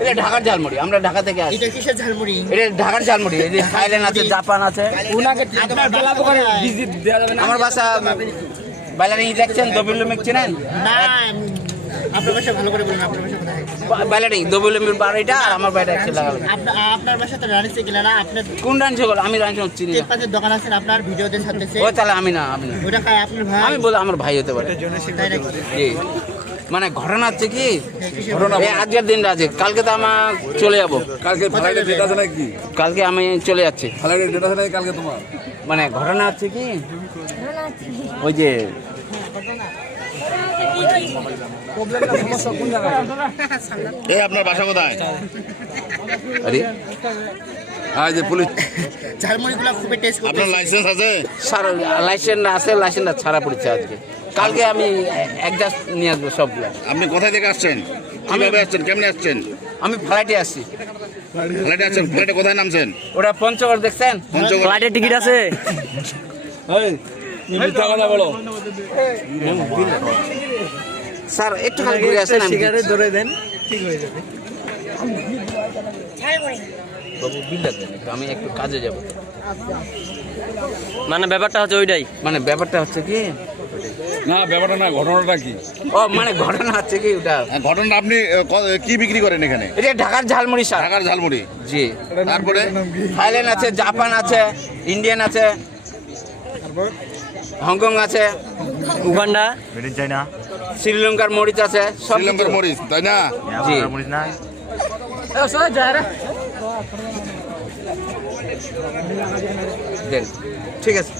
এটা ঢাকার ঝালমুড়ি, আমরা ঢাকা থেকে আসি। এটা কিসের ঝালমুড়ি? এটা ঢাকার ঝালমুড়ি, এই যে থাইল্যান্ড আছে, জাপান আছে। আমার বাসা বাইলারি দেখছেন, দবিলুমিক চেনেন? না, আপনার বাসা ভালো করে বলুন, আপনার বাসা কোথায়? বাইলারি দবিলুমির বাড়িটা আর আমার বাড়িটা একসাথে লাগালো। আপনার বাসা তো রানিসে গেলে না? আপনার কোন রাঞ্চে গেল? আমি রাঞ্চে চিনি না। পাশের দোকান আছে আপনার, ভিডিওতে ছাড়তেছে। ও তাহলে আমি না, আমি না। ওটা খায় আপনার ভাই? আমি বলি আমার ভাই হতে পারে। তাই নাকি? জি, মানে ঘটনা হচ্ছে কি, এই আজকের দিনটা আছে, কালকে তো আমার চলে যাবো। কালকে ফ্লাইটের ডেট আছে নাকি? কালকে আমি চলে যাচ্ছি। ফ্লাইটের ডেট আছে নাকি কালকে তোমার? মানে ঘটনা হচ্ছে কি, ওই যে এই আপনার বাসা কোথায়? আরে আজ যে পুলিশ ঝালমুড়িগুলো খুবই টেস্ট করতে। আপনার লাইসেন্স আছে? লাইসেন্স আছে, লাইসেন্সটা ছাড়া পড়েছে আজকে। কালকে আমি অ্যাডজাস্ট নিয়ে আসবো সবগুলো। আপনি কোথায় থেকে আসছেন? কিভাবে আসছেন? কেমনে আসছেন? আমি ফ্লাইটে আসছি। ফ্লাইটে আসছেন? ফ্লাইটে কোথায় নামছেন? ওটা পঞ্চগড় দেখছেন? পঞ্চগড়। ফ্লাইটের টিকিট আছে? মিথ্যা কথা বলো। স্যার একটু খালি ঘুরে আসেন, আমি সিগারেট ধরে দেন, ঠিক হয়ে যাবে। বাবু বিল লাগবে না, আমি একটু কাজে যাব। মানে ব্যাপারটা হচ্ছে ওইটাই। মানে ব্যাপারটা হচ্ছে কি, না ব্যাপারটা না, ঘটনাটা কি? ও মানে ঘটনা হচ্ছে কি ওটা, ঘটনা আপনি কি বিক্রি করেন এখানে? এটা ঢাকার ঝালমুড়ি স্যার। ঢাকার ঝালমুড়ি। জি, তারপরে থাইল্যান্ড আছে, জাপান আছে, ইন্ডিয়ান আছে, হংকং আছে, উগান্ডা, শ্রীলঙ্কার মরিচ আছে, সব শ্রীলঙ্কার কিছু। মরিচ, তাই না? জি দেন, ঠিক আছে।